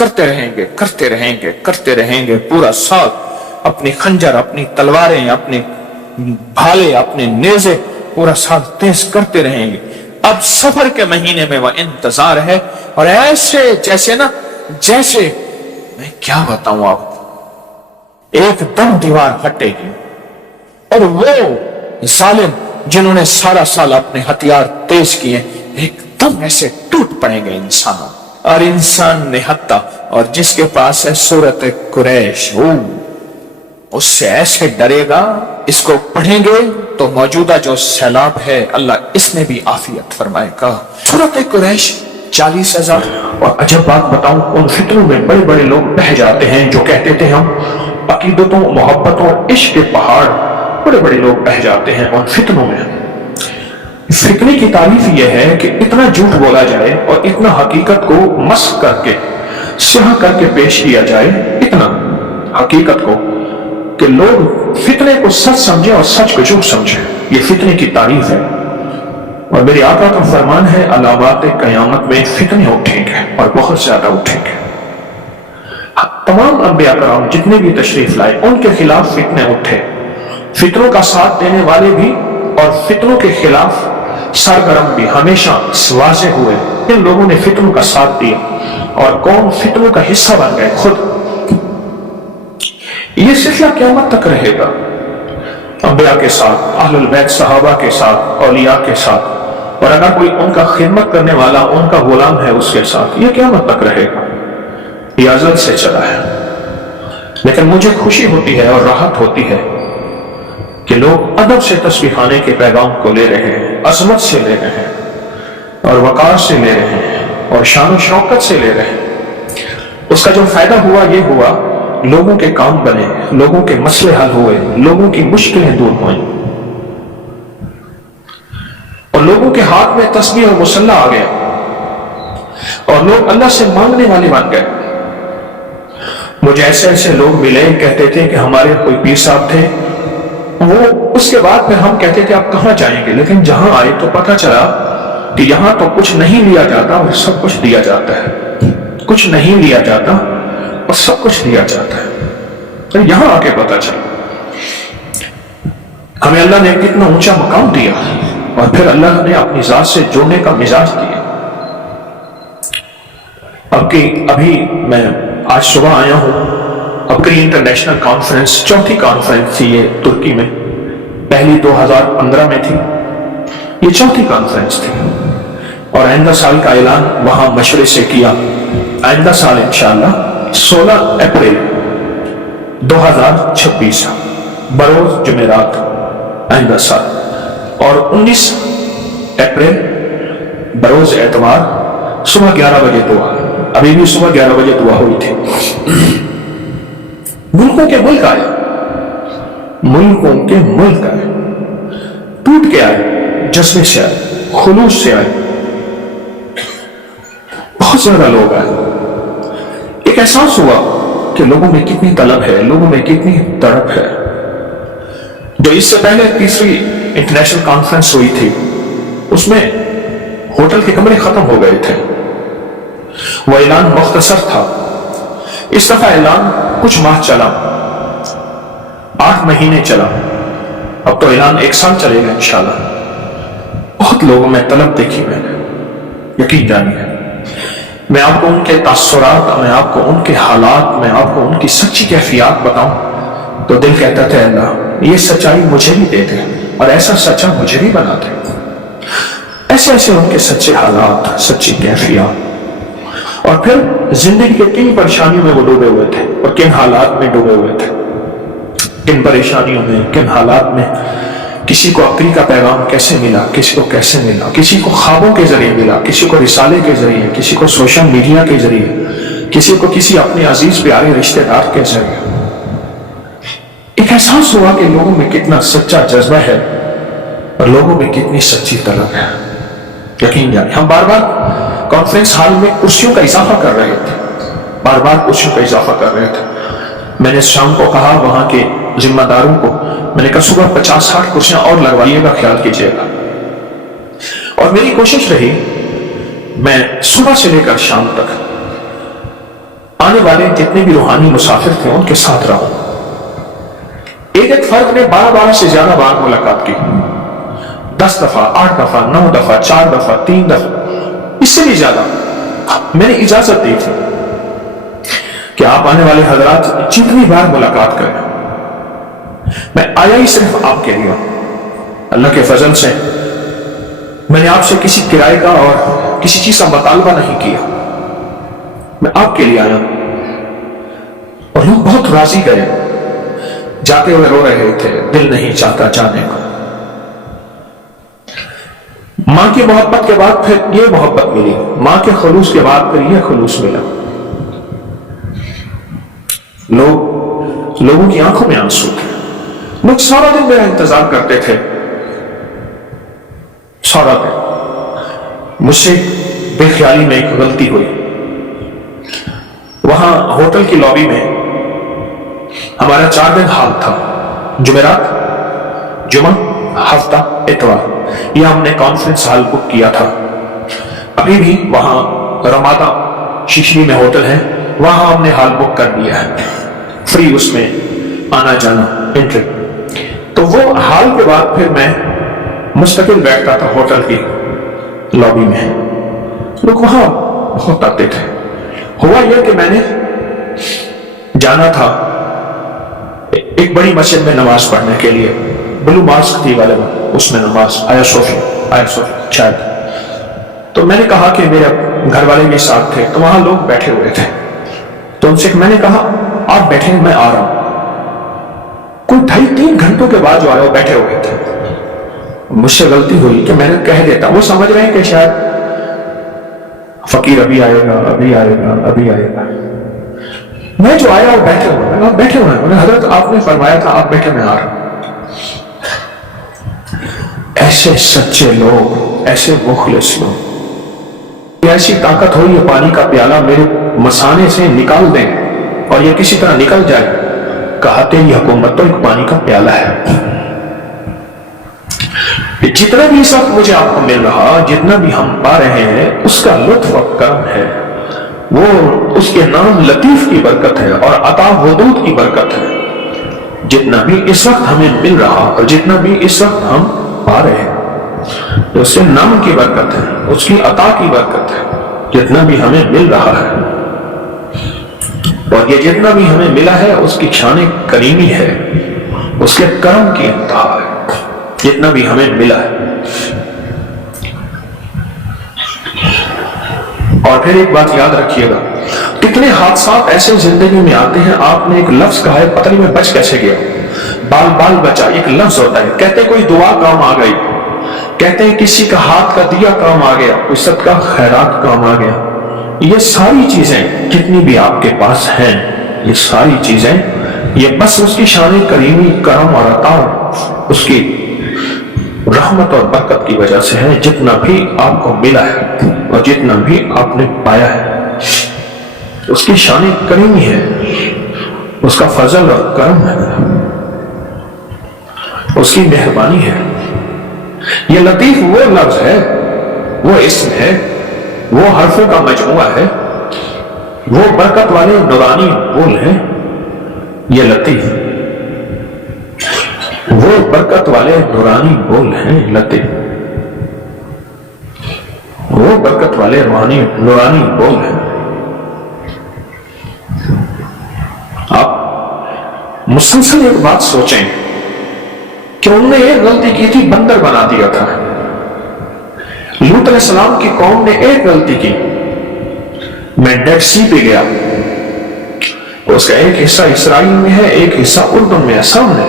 کرتے رہیں گے پورا سال، اپنی خنجر، اپنی تلواریں، اپنے بھالے، اپنے نیزے پورا سال تیز کرتے رہیں گے۔ اب سفر کے مہینے میں وہ انتظار ہے، اور ایسے جیسے میں کیا بتاؤں آپ، ایک دم دیوار ہٹے گی، اور وہ ظالم جنہوں نے سارا سال اپنے ہتھیار تیز کیے ایک دم ایسے ٹوٹ پڑیں گے انسانوں، اور انسان نہتا، اور جس کے پاس ہے سورۃ قریش، اس سے ایسے ڈرے گا، اس کو پڑھیں گے تو موجودہ جو سیلاب ہے اللہ اس میں بھی عافیت فرمائے گا۔ سورۃ قریش 40,000، اور عجب بات بتاؤں، ان فتنوں میں بڑے بڑے لوگ بہہ جاتے ہیں جو کہتے تھے ہم عقیدتوں، محبتوں اور عشق کے پہاڑ، بڑے بڑے لوگ بہہ جاتے ہیں ان فتنوں میں۔ فتنے کی تعریف یہ ہے کہ اتنا جھوٹ بولا جائے اور اتنا حقیقت کو مسخ کر کے، سیاہ کر کے پیش کیا جائے، اتنا حقیقت کو کہ لوگ فتنے کو سچ سمجھیں اور سچ کو جھوٹ سمجھیں، یہ فتنے کی تعریف ہے۔ اور میرے آقا کا فرمان ہے علامات قیامت میں فتنے اٹھیں گے اور بہت زیادہ اٹھیں گے۔ تمام انبیاء کرام جتنے بھی تشریف لائے ان کے خلاف فتنے اٹھے، فتنوں کا ساتھ دینے والے بھی اور فتنوں کے خلاف سرگرم بھی ہمیشہ واضح ہوئے۔ ان لوگوں نے فتنوں کا ساتھ دیا اور قوم فتنوں کا حصہ بن گئے خود۔ یہ سلسلہ قیامت تک رہے گا، انبیاء کے ساتھ، اہل البیت صحابہ کے ساتھ، اولیاء کے ساتھ، اور اگر کوئی ان کا خدمت کرنے والا ان کا غلام ہے اس کے ساتھ، یہ قیامت تک رہے گا، یہ ازل سے چلا ہے۔ لیکن مجھے خوشی ہوتی ہے اور راحت ہوتی ہے کہ لوگ ادب سے تسبیحانے کے پیغام کو لے رہے ہیں، عظمت سے لے رہے ہیں، اور وقار سے لے رہے ہیں، اور شان و شوکت سے لے رہے ہیں۔ اس کا جو فائدہ ہوا یہ ہوا لوگوں کے کام بنے، لوگوں کے مسئلے حل ہوئے، لوگوں کی مشکلیں دور ہوئیں، اور لوگوں کے ہاتھ میں تسبیح اور مصلی آ گیا، اور لوگ اللہ سے مانگنے والے بن گئے۔ مجھے ایسے لوگ ملے، کہتے تھے کہ ہمارے کوئی پیر صاحب تھے، وہ اس کے بعد پھر ہم کہتے تھے آپ کہاں جائیں گے، لیکن جہاں آئے تو پتہ چلا کہ یہاں تو کچھ نہیں لیا جاتا اور سب کچھ دیا جاتا ہے، کچھ نہیں لیا جاتا اور سب کچھ دیا جاتا ہے۔ یہاں آ کے پتہ چلا ہمیں اللہ نے کتنا اونچا مقام دیا، اور پھر اللہ نے اپنی ذات سے جوڑنے کا مزاج دیا۔ ابھی میں آج صبح آیا ہوں، ابکری انٹرنیشنل کانفرنس، چوتھی کانفرنس تھی یہ ترکی میں، پہلی 2015 میں تھی، یہ چوتھی کانفرنس تھی، اور آئندہ سال کا اعلان وہاں مشورے سے کیا۔ آئندہ سال انشاءاللہ 16 اپریل 2026 بروز جمعرات آئندہ سال، اور 19 اپریل بروز اتوار صبح 11 بجے دعا، ابھی بھی صبح 11 بجے دعا ہوئی تھی۔ ملکوں کے ملک آئے، ملکوں کے ملک آئے، ٹوٹ کے آئے، جذبے سے آئے، خلوص سے آئے، بہت زیادہ لوگ آئے۔ ایک احساس ہوا کہ لوگوں میں کتنی طلب ہے، لوگوں میں کتنی تڑپ ہے۔ جو اس سے پہلے تیسری انٹرنیشنل کانفرنس ہوئی تھی اس میں ہوٹل کے کمرے ختم ہو گئے تھے، وہ اعلان مختصر تھا۔ اس دفعہ اعلان کچھ ماہ چلا، 8 مہینے چلا، اب تو اعلان 1 سال چلے گا انشاءاللہ۔ بہت لوگوں میں طلب دیکھی میں نے، یقین جانیے۔ میں آپ کو ان کے تاثرات، میں آپ کو ان کے حالات، میں آپ کو ان کی سچی کیفیات بتاؤں تو دل کہتا تھا اللہ یہ سچائی مجھے بھی دے دے، اور ایسا سچا مجھے بھی بنا دے۔ ایسے ان کے سچے حالات، سچی کیفیات، اور پھر زندگی کے کن پریشانیوں میں وہ ڈوبے ہوئے تھے، اور کن حالات میں ڈوبے ہوئے تھے، کن پریشانیوں میں، کن حالات میں۔ کسی کو عقلی کا پیغام کیسے ملا، کسی کو کیسے ملا، کسی کو خوابوں کے ذریعے ملا، کسی کو رسالے کے ذریعے، کسی کو سوشل میڈیا کے ذریعے، کسی کو کسی اپنے عزیز پیارے رشتہ دار کے ذریعے۔ ایک احساس ہوا کہ لوگوں میں کتنا سچا جذبہ ہے اور لوگوں میں کتنی سچی طلب ہے۔ یقین جانیں ہم بار بار کانفرنس ہال میں کرسیوں کا اضافہ کر رہے تھے، بار بار کرسیوں کا اضافہ کر رہے تھے۔ میں نے شام کو کہا وہاں کے ذمہ داروں کو، میں نے کہا صبح 50-60 کرسیاں اور لگوائیے گا، خیال کیجیے گا۔ اور میری کوشش رہی میں صبح سے لے کر شام تک آنے والے جتنے بھی روحانی مسافر تھے ان کے ساتھ رہا. ایک فرد نے 12 سے زیادہ بار ملاقات کی، 10 دفعہ، 8 دفعہ، 9 دفعہ، 4 دفعہ، 3 دفعہ، اس سے بھی زیادہ. میں نے اجازت دی تھی کہ آپ آنے والے حضرات جتنی بار ملاقات کریں. میں آیا ہی صرف آپ کے لیے. اللہ کے فضل سے میں نے آپ سے کسی کرائے کا اور کسی چیز کا مطالبہ نہیں کیا. میں آپ کے لیے آیا. اور لوگ بہت راضی گئے، جاتے ہوئے رو رہے تھے، دل نہیں چاہتا جانے کو. ماں کی محبت کے بعد پھر یہ محبت ملی، ماں کے خلوص کے بعد پھر یہ خلوص ملا. لوگوں کی آنکھوں میں آنسو تھے. لوگ سارا دن میرا انتظار کرتے تھے، سارا دن. مجھ سے بے خیالی میں ایک غلطی ہوئی. وہاں ہوٹل کی لابی میں ہمارا 4 دن حال تھا، جمعرات، جمعہ، ہفتہ، اتوار. یہ ہم نے کانفرنس ہال بک کیا تھا. ابھی بھی وہاں رمادہ ششنی میں ہوٹل ہے، وہاں ہم نے ہال بک کر دیا ہے، فری اس میں آنا جانا انٹری. تو وہ ہال کے بعد پھر میں مستقل بیٹھتا تھا ہوٹل کی لابی میں. لوگ وہاں بہت آتے تھے. ہوا یہ کہ میں نے جانا تھا ایک بڑی مسجد میں نماز پڑھنے کے لیے. بلو ماسک تھی غالباً، اس میں نماز، آیا صوفی شاید. تو میں نے کہا کہ میرے گھر والے بھی ساتھ تھے، تو وہاں لوگ بیٹھے ہوئے تھے. تو ان سے میں نے کہا آپ بیٹھے، میں آ رہا ہوں. کوئی 2.5-3 گھنٹوں کے بعد جو آئے وہ بیٹھے ہوئے تھے. مجھ سے غلطی ہوئی کہ میں نے کہہ دیتا. وہ سمجھ رہے ہیں کہ شاید فقیر ابھی آئے گا، ابھی آئے گا، ابھی آئے گا. میں جو آیا وہ بیٹھے ہوئے. میں بیٹھے ہوئے ہیں، حضرت آپ نے فرمایا تھا آپ بیٹھے، میں آ رہا ہوں. ایسے سچے لوگ، ایسے مخلص لوگ. ایسی طاقت ہو یہ پانی کا پیالہ میرے مسانے سے نکال دیں اور یہ کسی طرح نکل جائے. کہا تیری حکومت تو ایک پانی کا پیالہ ہے. جتنا بھی اس وقت مجھے آپ کو مل رہا، جتنا بھی ہم پا رہے ہیں، اس کا لطف و کرم ہے. وہ اس کے نام لطیف کی برکت ہے اور عطا ودود کی برکت ہے. جتنا بھی اس وقت ہمیں مل رہا اور جتنا بھی اس وقت ہم پا رہے ہیں، اس کے نام کی برکت ہے، اس کی عطا کی برکت ہے. جتنا بھی ہمیں مل رہا ہے اور یہ جتنا بھی ہمیں ملا ہے، اس کی شان کریمی ہے، اس کے کرم کی انتہا ہے. جتنا بھی ہمیں ملا ہے. اور پھر ایک بات یاد رکھیے گا، کتنے حادثات ایسے زندگی میں آتے ہیں. آپ نے ایک لفظ کہا ہے، پتہ نہیں میں بچ کیسے گیا. بال بچا ایک لفظ ہوتا ہے. کہتے کوئی دعا کام آ گئی، کہتے ہیں کسی کا ہاتھ کا دیا کام آ گیا، کوئی صدقہ خیرات کام آ گیا. یہ ساری چیزیں جتنی بھی آپ کے پاس ہیں، یہ ساری چیزیں یہ بس اس کی شان کریمی، کرم اور عطا، اس کی رحمت اور برکت کی وجہ سے ہے. جتنا بھی آپ کو ملا ہے اور جتنا بھی آپ نے پایا ہے، اس کی شان کریمی ہے، اس کا فضل اور کرم ہے، اس کی مہربانی ہے. یہ لطیف وہ لفظ ہے، وہ اسم ہے، وہ حرفوں کا مجموعہ ہے، وہ برکت والے نورانی بول ہیں. یہ لطیف، وہ برکت والے نورانی بول ہیں. لطیف، وہ برکت والے نورانی بول ہیں. آپ مسلسل ایک بات سوچیں کہ انہوں نے ایک غلطی کی تھی، بندر بنا دیا تھا. لوط علیہ السلام کی قوم نے ایک غلطی کی. میں ڈیڈ سی پہ گیا، اس کا ایک حصہ اسرائیل میں ہے، ایک حصہ اردن میں ہے سامنے.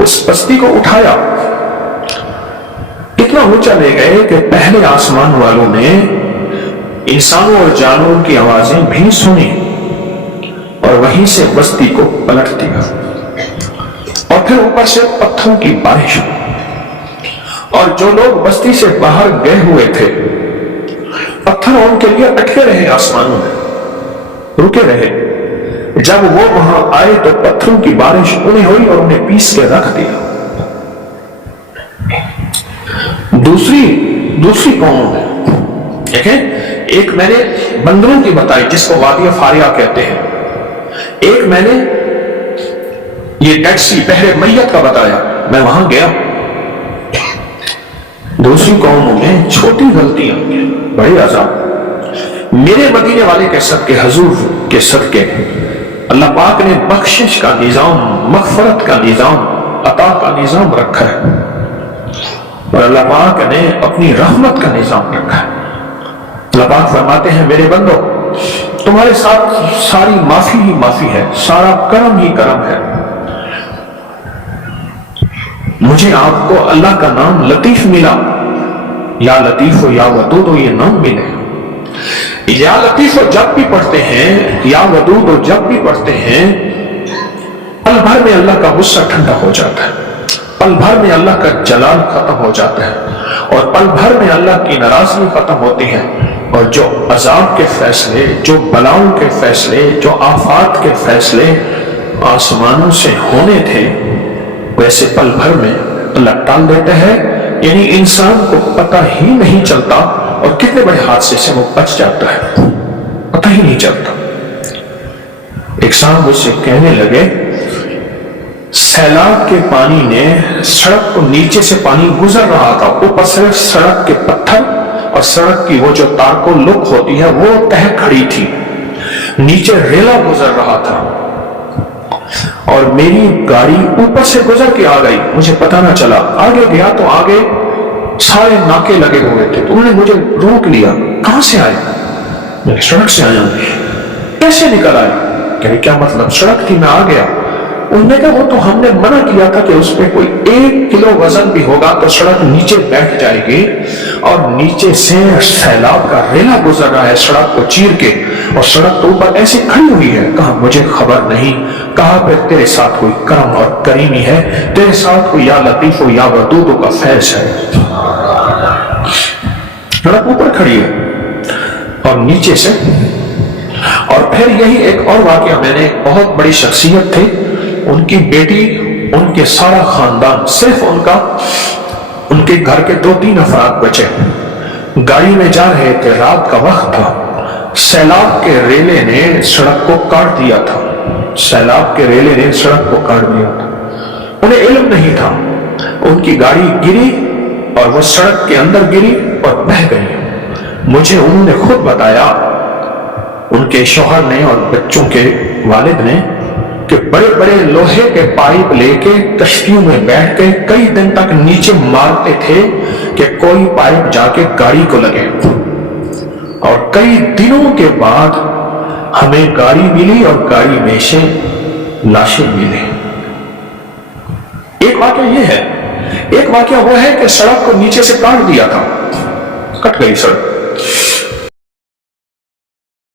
اس بستی کو اٹھایا، اتنا اونچا لے گئے کہ پہلے آسمان والوں نے انسانوں اور جانوروں کی آوازیں بھی سنی اور وہیں سے بستی کو پلٹ دیا. اور پھر اوپر سے پتھروں کی بارش ہوئی. اور جو لوگ بستی سے باہر گئے ہوئے تھے، پتھر ان کے لیے اٹکے رہے، آسمانوں میں رکے رہے. جب وہ وہاں آئے تو پتھروں کی بارش انہیں ہوئی اور انہیں پیس کے رکھ دیا. دوسری قوم دیکھیں ایک میں نے بندروں کی بتائی جس کو وادی فاریہ کہتے ہیں، ایک میں نے یہ ڈیڈ سی بحر میت کا بتایا، میں وہاں گیا۔ دوسری قوموں میں چھوٹی غلطیاں بڑے عذاب، میرے مدینے والے کے صدقے، حضور کے صدقے اللہ پاک نے بخشش کا نظام، مغفرت کا نظام، عطا کا نظام رکھا ہے، اور اللہ پاک نے اپنی رحمت کا نظام رکھا ہے۔ اللہ پاک فرماتے ہیں میرے بندو تمہارے ساتھ ساری معافی ہی معافی ہے، سارا کرم ہی کرم ہے۔ مجھے آپ کو اللہ کا نام لطیف ملا، یا لطیف ہو یا ودود ہو یہ نام ملے۔ یا لطیف ہو جب بھی پڑھتے ہیں، یا ودود ہو جب بھی پڑھتے ہیں، پل بھر میں اللہ کا غصہ ٹھنڈا ہو جاتا ہے، پل بھر میں اللہ کا جلال ختم ہو جاتا ہے، اور پل بھر میں اللہ کی ناراضگی ختم ہوتی ہے، اور جو عذاب کے فیصلے، جو بلاؤں کے فیصلے، جو آفات کے فیصلے آسمانوں سے ہونے تھے ویسے پل بھر میں اللہ ٹال دیتا ہے، یعنی انسان کو پتہ ہی نہیں چلتا، اور کتنے بڑے حادثے سے وہ بچ جاتا ہے، پتہ ہی نہیں چلتا۔ ایک صاحب مجھ سے کہنے لگے سیلاب کے پانی نے سڑک کو نیچے سے پانی گزر رہا تھا، اوپر صرف سڑک کے پتھر اور سڑک کی وہ جو تارکو لک ہوتی ہے وہ تہ کھڑی تھی، نیچے ریلا گزر رہا تھا، اور میری گاڑی اوپر سے گزر کے آ گئی، مجھے پتہ نہ چلا، آگے گیا تو آگے سارے ناکے لگے ہوئے تھے، تو انہوں نے مجھے روک لیا، کہاں سے آئے؟ میں سڑک سے آیا ہوں۔ کیسے نکل آئے؟ کہ کیا مطلب؟ سڑک تھی میں آ گیا۔ انہوں نے کہا وہ تو ہم نے منع کیا تھا کہ اس پہ کوئی 1 کلو وزن بھی ہوگا تو سڑک نیچے بیٹھ جائے گی، اور نیچے سے سیلاب کا ریلا گزر رہا ہے سڑک کو چیر کے، اور سڑک تو اوپر ایسی کھڑی ہوئی ہے۔ کہا مجھے خبر نہیں۔ کہا پھر تیرے ساتھ کوئی کرم اور کریمی ہے، تیرے ساتھ کوئی یا لطیف ہو یا ودود کا فیض ہے۔ سڑک اوپر کھڑی ہے اور نیچے سے۔ اور پھر یہی ایک اور واقعہ، میں نے بہت بڑی شخصیت تھے، ان کی بیٹی، ان کے سارا خاندان، صرف ان کے گھر کے 2-3 افراد بچے، گاڑی میں جا رہے تھے، رات کا وقت تھا، سیلاب کے ریلے نے سڑک کو کاٹ دیا تھا، سیلاب کے ریلے نے سڑک کو کاٹ دیا تھا، انہیں علم نہیں تھا، ان کی گاڑی گری اور وہ سڑک کے اندر گری اور بہہ گئی۔ مجھے انہوں نے خود بتایا، ان کے شوہر نے اور بچوں کے والد نے، کہ بڑے بڑے لوہے کے پائپ لے کے کشتیوں میں بیٹھ کے کئی دن تک نیچے مارتے تھے کہ کوئی پائپ جا کے گاڑی کو لگے، اور کئی دنوں کے بعد ہمیں گاڑی ملی اور گاڑی میں سے لاشیں ملی۔ ایک واقعہ یہ ہے، ایک واقعہ وہ ہے کہ سڑک کو نیچے سے کاٹ دیا تھا، کٹ گئی سڑک،